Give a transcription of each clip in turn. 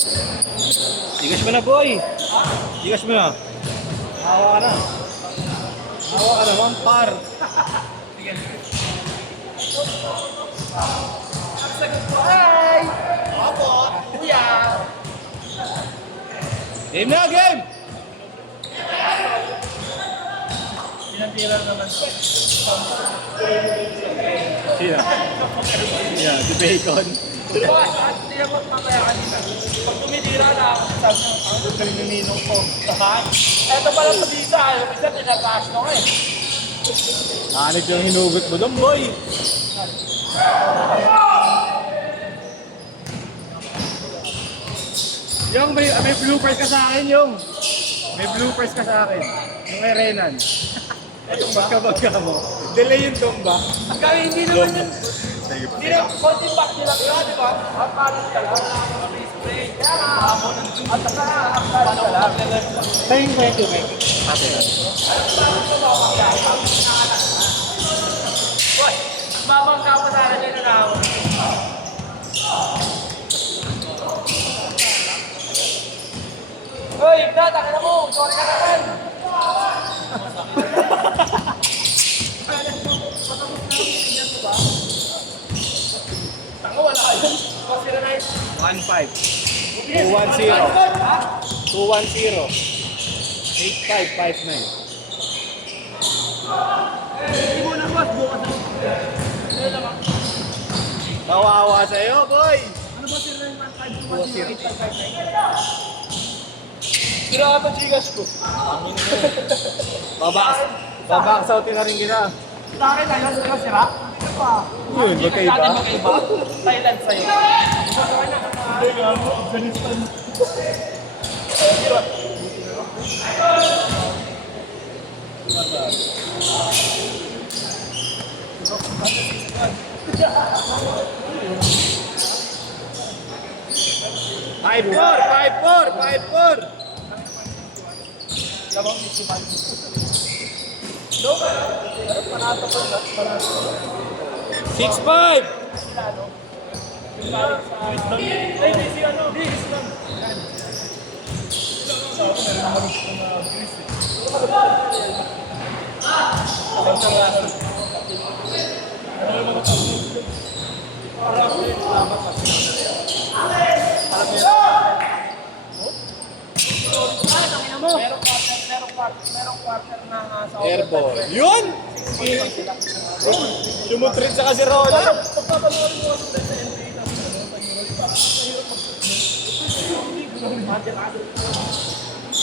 Tigas mo na, boy. Tigas mo na. Hawa ka na. Hawa ka naman, par. Hi! Apo! Kuya! Game na, game! Pinatira naman. Sino? Yeah, si Bacon. Diba? Hindi ako mamaya kanina. Pag tumitira na ako, sabi niya, ang galing ng ninong ko. Eto pala sa visa, yung isa tinataas ko eh. Hanip yung hinugot mo doon, boy. Yung may bloopers ka sa akin, yung. May bloopers ka sa akin. Yung kay Renan. Itong bagka mo. Delay yung tumba. Kaya hindi naman yun. Sige pa. Hindi na, konting back nila ka, di ba? At parang ka lang. Kaya nga, at saka parang ka lang. Thank you. Ate na. Boy, babangka pa sana niya na ako. Hoy, tataka na mo! Sorry ka naman! Tanga, wala kayo. Kasi na na 1-5. 2-1-0. 2-1-0. 8-5-5-9. Hindi mo na boss, bukas na. Ano naman? Kawawa sa'yo, boy! Ano ba sila yung 1-5-2-1-0-8-5-5-9? Sira ka pa chigas ko. Babaksaw na rin kita. Sa akin na yun, sira? Ito pa. Yun, magkaiba. Sa atin magkaiba. Thailand sa'yo. Hindi nga mo, Afghanistan. Five four. Labang isipan. No, panata pa na. 6-5. Sila, no? Yung galing sa... Ay, hindi, si ano? Hindi, Islam. Merong partner na sa Airball. Yun! Sumutrit sa kasirola. pagpapanoorin mo kasi sa NBA na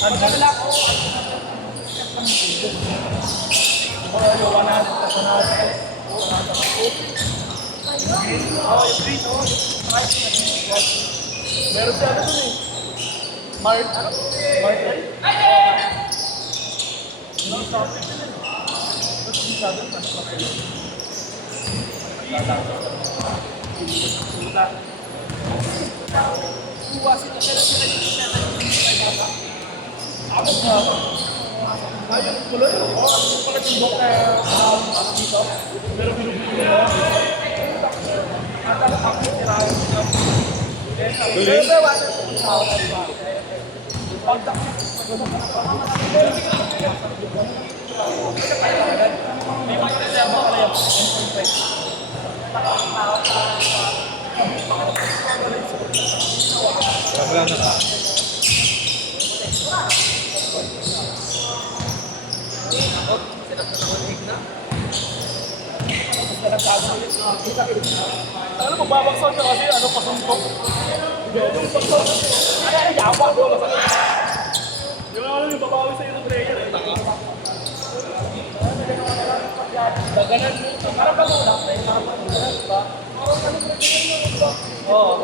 ano ka nila ako? Yung 100 ka sa natin. Yung breeze, meron siya ano dun eh. Mark, ano? Mark, no, stop it. Ba't yung sabi na sa kapilo? Iwasin na sila sila yung sila. Ako nga ba? Ayaw ko tuloy. Ako pala yung bok na dito. Pero binubulo mo. At ako tirahan sila. Tuloy. Pero wala ko sa ako. Pagdak. May magreserva ka lang. Wala na. Ano mo babaksan ka kasi ano pasuntok? Yung pasuntok. Ay, yawa ko. Yung ano yung babawi sa'yo ng player. Daganan mo. Parang ka muna. Parang ba? Oo.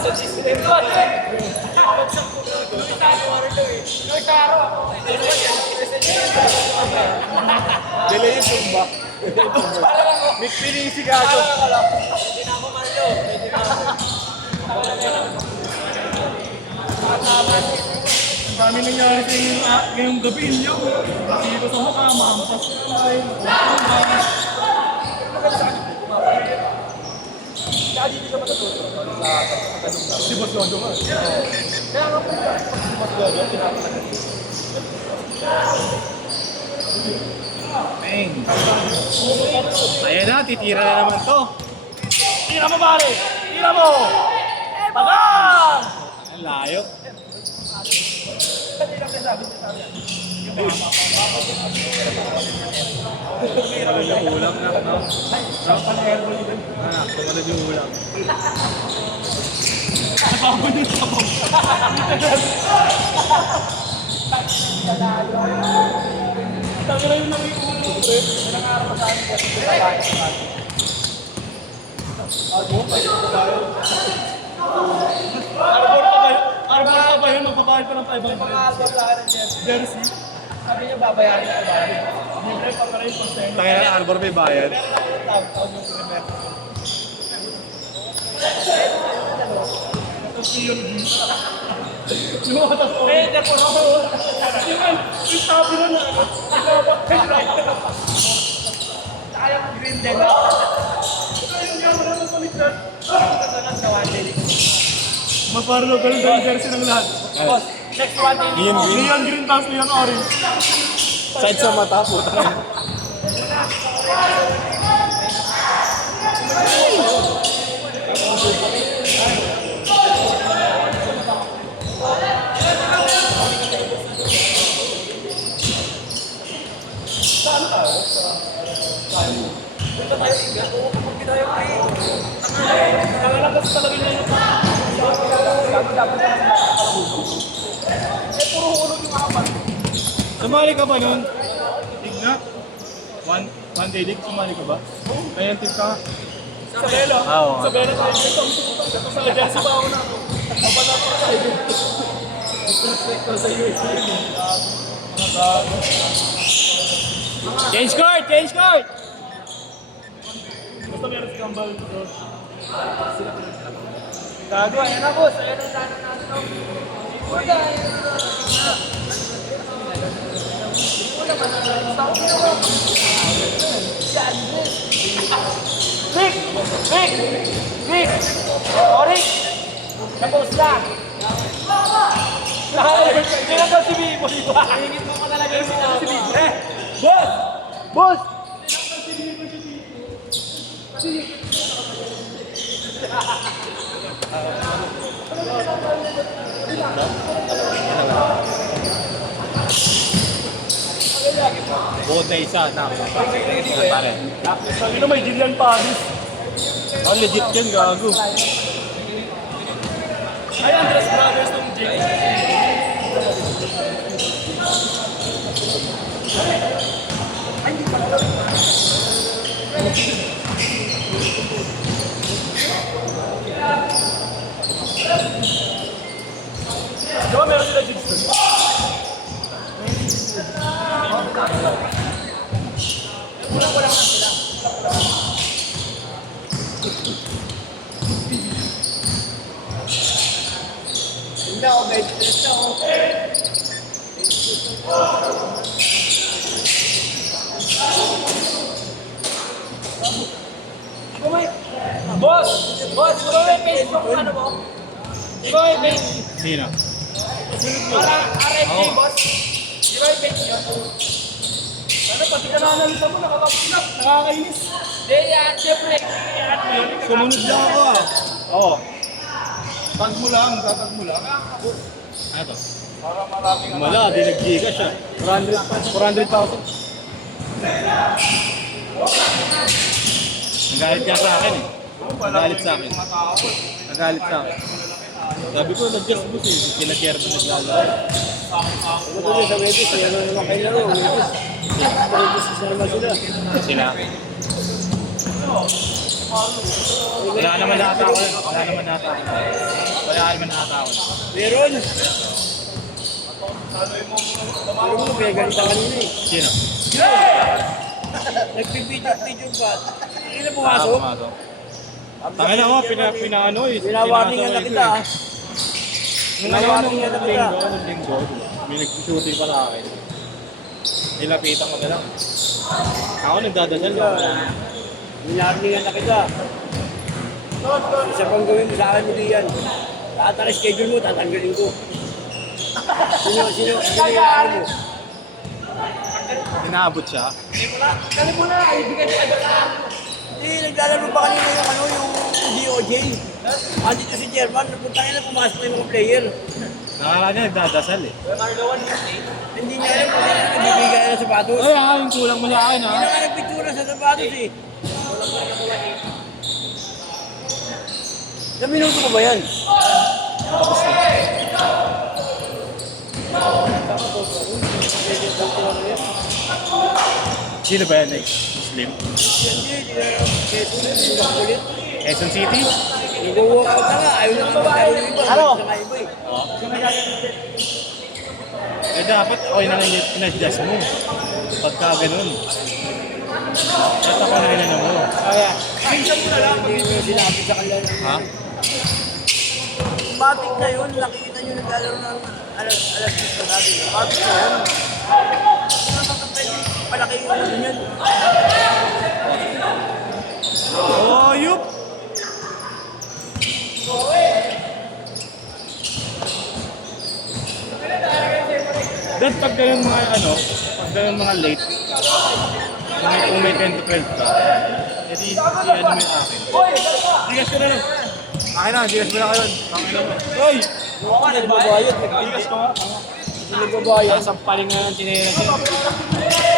Sa GC. Delay yung tumba. Mick Pinisi ka ako. Ang dami nangyari sa ngayong gabi niyo. Hindi ko sa mukha, mahampas ko tayo. Si Boss Lodo nga. Kaya nga po, si Boss Lodo, pinapalagay. Bang. Ayan na, titira na naman to. Tira mo pare! Tira mo! Tagang! Ang layo. Tumalun yung ulam na. Tumalun yung ulam. Napapun yung sabong. Tangi na yung nangiulo. Ilang araw pa sa akin kasi pinakain sa akin. Arbor pa ba yun? Magbabayad pa ng 500. Jersey. Sabi niya babayaran ko ba? Libre pa pala yung consent. Tangina na Arbor may bayad. Tapos yun. Lumatas ko. Eh, depo na ako. Yung sabi na na. Kaya green din. Yung yaman na magpalitan. Maparlo ka rin yung jersey ng lahat. Boss, check 1 Ian Green. Leon Green tapos Leon Orange. Side sa mata po. Nakalabas talaga niya yung puro hulog yung apat. Sumali ka ba nun? Tigna? One day league, sumali ka ba? Kaya tip ka? Sa Belo. Oo. Sa Belo tayo. Sa jersey pa ako na ako. Kapala pa tayo. Respect ko sa USA. Change court! Change court! Basta meron si Gambal. Gago, ayan na boss. Ayan ang sana natin. Rick! Rick! Rick! O Rick! Napos na! Hindi na daw si Bibo, di ba? Hingit mo pa talaga yung si Bibo. Eh! Boss! Boss! Bukod na isa na. Pare. Sabi na may Jillian Paris. Oh, legit yan, gago. Ay, Andres Brothers ng James. Ay, hindi pala. Di ba meron sila Jigs doon? Walang sila. Hindi ako may stress ako. Boss! Boss! Di ba may Facebook ano mo? Di ba may Facebook? Sino? Para RFJ, boss. Di ba may Facebook yun? Ano, pati ka nalalita mo, nakakapilap, nakakainis. Hindi, yan, siyempre, i-add mo yun. Sumunod lang ako ah. Oo. Tag mo lang, tatag mo lang. Ano to? Para maraming Wala, di nag-giga siya. 400,000. Nagalit ka sa akin eh. Nagalit sa akin. Nagalit sa akin. Sabi ko, nag-just boost eh. Kina-share mo naglalaro. Ano ko sa Wedis, ano naman kayo laro, Wedis. Wedis isa naman sila. Sila. Wala naman nata ako. Wala naman nata ako. Wala naman nata ako. Meron. Ano mo, pinagalitan kanina eh. Sino? Nagpipidyo pa. Hindi na pumasok. Pumasok. Tangin na ako, pinaano eh. Binawarningan na kita ah. Ngayon nung linggo, may nag-shooting pa sa akin. Nilapitan ko na lang. Ako nagdadasal lang. Binawarningan na kita. Isa pang gawin mo sa akin mo diyan. Lahat na schedule mo, tatanggalin ko. Sino mo? Inaabot siya. Kali mo na, ibigay niya agad na. Hindi, naglalaro pa kanina yung DOJ. Andito si German, napunta nila pumasok na yung mga player. Nakala niya nagdadasal eh. Hindi niya alam kung ano nagbibigay ng sapatos. Ay, yung kulang mo sa akin Hindi ha. na nga nagpictura sa sapatos eh. Ilang minuto ko ba yan? Sino ba yan next? Muslim? Quezon City? Nag-walk out na nga, ayaw na maglaro yung iba. Ano? Sa iba eh. Eh dapat okay na lang yung pinadjust mo. Pagka ganun. Ba't ako na ganun mo? Kaya, minsan mo na lang pag hindi mo sinabi sa kanila. Ha? Matik na yun, nakikita nyo naglalaro ng alas 6 pa natin. Matik na yun. Palaki yung ano yun. Oh, yup! Dahil pag ganun mga ano, pag ganun mga late, kung may 10 to 12 ka, edi ano mo yung akin. Digas ko na lang. Akin na, digas mo na kayo. Akin na mo. Hoy! Nagbabayad. Digas ko nga. Nagbabayad. Sasampalin nga ng chinelas yun.